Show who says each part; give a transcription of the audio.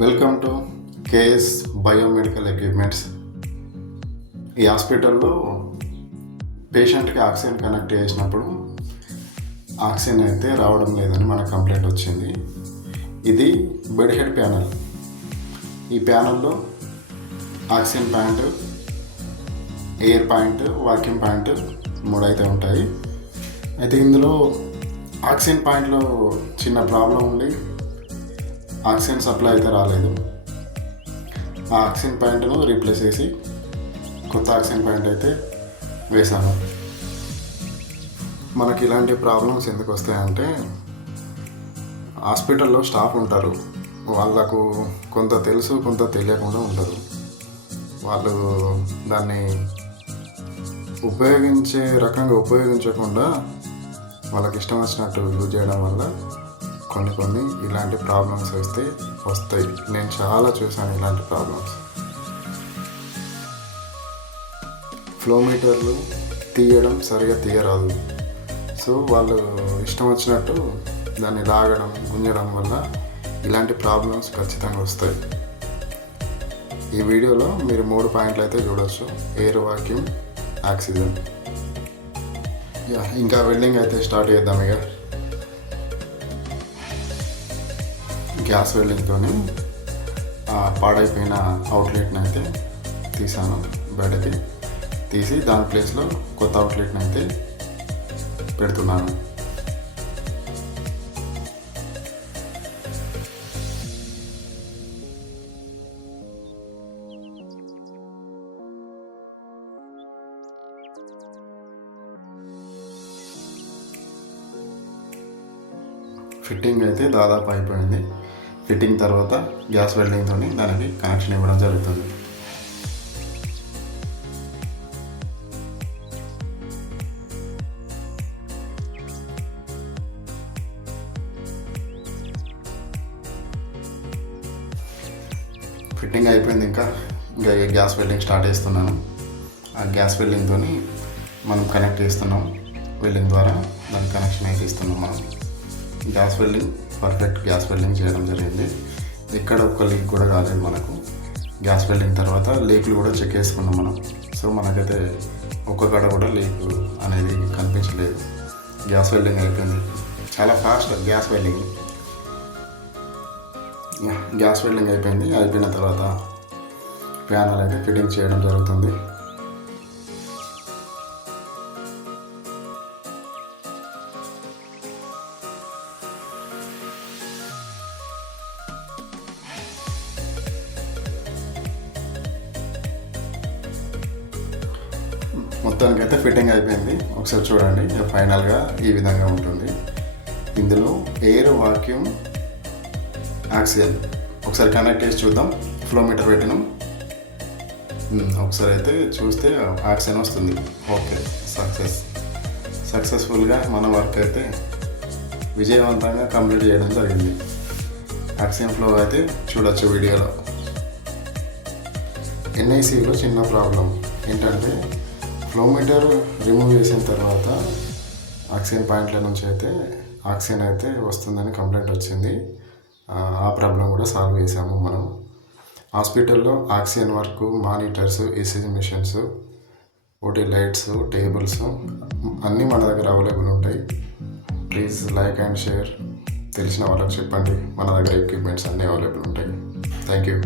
Speaker 1: Welcome to KS biomedical equipments ఈ హాస్పిటల్లో పేషెంట్కి ఆక్సిజన్ కనెక్ట్ చేసినప్పుడు ఆక్సిజన్ అయితే రావడం లేదని మనకు కంప్లైంట్ వచ్చింది. ఇది బెడ్ హెడ్ ప్యానల్. ఈ ప్యానల్లో oxygen point air point vacuum point మూడు అయితే ఉంటాయి. అయితే ఇందులో ఆక్సిజన్ పాయింట్లో చిన్న ప్రాబ్లం ఉండి ఆక్సిజన్ సప్లై అయితే రాలేదు. ఆ ఆక్సిజన్ పాయింట్ను రీప్లేస్ చేసి కొత్త ఆక్సిజన్ పాయింట్ అయితే వేశాను. మనకి ఇలాంటి ప్రాబ్లమ్స్ ఎందుకు వస్తాయంటే హాస్పిటల్లో స్టాఫ్ ఉంటారు. వాళ్ళకు కొంత తెలుసు కొంత తెలియకుండా ఉంటారు. వాళ్ళు దాన్ని ఉపయోగించే రకంగా ఉపయోగించకుండా వాళ్ళకి ఇష్టం వచ్చినట్టు యూజ్ చేయడం వల్ల కొన్ని కొన్ని ఇలాంటి ప్రాబ్లమ్స్ వస్తే వస్తాయి. నేను చాలా చూసాను ఇలాంటి ప్రాబ్లమ్స్ ఫ్లోమీటర్లు తీయడం సరిగా తీయరాదు. సో వాళ్ళు ఇష్టం వచ్చినట్టు దాన్ని లాగడం గుంజడం వల్ల ఇలాంటి ప్రాబ్లమ్స్ ఖచ్చితంగా వస్తాయి. ఈ వీడియోలో మీరు మూడు పాయింట్లు అయితే చూడొచ్చు. ఎయిర్ వాక్యూమ్ ఆక్సిజన్ యా ఇంకా వెల్డింగ్ అయితే స్టార్ట్ చేద్దాం ఇక. గ్యాస్ వెల్డింగ్తో పాడైపోయిన అవుట్లెట్ని అయితే తీసాను. బయటకి తీసి దాని ప్లేస్లో కొత్త అవుట్లెట్ని అయితే పెడుతున్నాను. ఫిట్టింగ్ అయితే దాదాపు అయిపోయింది. ఫిట్టింగ్ తర్వాత గ్యాస్ వెల్డింగ్తో దానికి కనెక్షన్ ఇవ్వడం జరుగుతుంది. ఫిట్టింగ్ అయిపోయింది ఇంకా. ఇంకా గ్యాస్ వెల్డింగ్ స్టార్ట్ చేస్తున్నాను. ఆ గ్యాస్ వెల్డింగ్తో మనం కనెక్ట్ చేస్తున్నాం. వెల్డింగ్ ద్వారా దాని కనెక్షన్ అయితే ఇస్తున్నాం మనం. Gas welding perfect gas welding చేయడం జరిగింది. ఇక్కడ ఒక లీక్ కూడా కాలేదు మనకు. గ్యాస్ వెల్డింగ్ తర్వాత లీక్లు కూడా చెక్ చేసుకున్నాం మనం. సో మనకైతే ఒక్క కడ కూడా లీక్ అనేది కనిపించలేదు. గ్యాస్ వెల్డింగ్ అయిపోయింది. చాలా fast gas welding. Gas welding అయిపోయింది. అయిపోయిన తర్వాత ప్యానల్ అయితే ఫిట్టింగ్ చేయడం జరుగుతుంది. మొత్తానికి అయితే ఫిట్టింగ్ అయిపోయింది. ఒకసారి చూడండి ఫైనల్గా ఈ విధంగా ఉంటుంది. ఇందులో ఎయిర్ వాక్యూమ్ ఆక్సిజన్ ఒకసారి కనెక్ట్ చేసి చూద్దాం. కిలోమీటర్ పెట్టినాం. ఒకసారి అయితే చూస్తే ఆక్సిజన్ వస్తుంది. ఓకే సక్సెస్ సక్సెస్ఫుల్గా మన వర్క్ అయితే విజయవంతంగా కంప్లీట్ చేయడం జరిగింది. ఆక్సిజన్ ఫ్లో అయితే చూడొచ్చు వీడియోలో. ఎన్ఐసిలో చిన్న ప్రాబ్లం ఏంటంటే ఫ్లోమీటర్ రిమూవ్ చేసిన తర్వాత ఆక్సిజన్ పాయింట్ల నుంచి అయితే ఆక్సిజన్ అయితే వస్తుందని కంప్లైంట్ వచ్చింది. ఆ, ప్రాబ్లం కూడా సాల్వ్ చేసాము మనం. హాస్పిటల్లో oxygen work monitors ECG machines OT lights tables అన్నీ మన దగ్గర అవైలబుల్ ఉంటాయి. Please like and share. తెలిసిన వాళ్ళకి చెప్పండి. మన దగ్గర ఎక్విప్మెంట్స్ అన్నీ అవైలబుల్ ఉంటాయి. Thank you.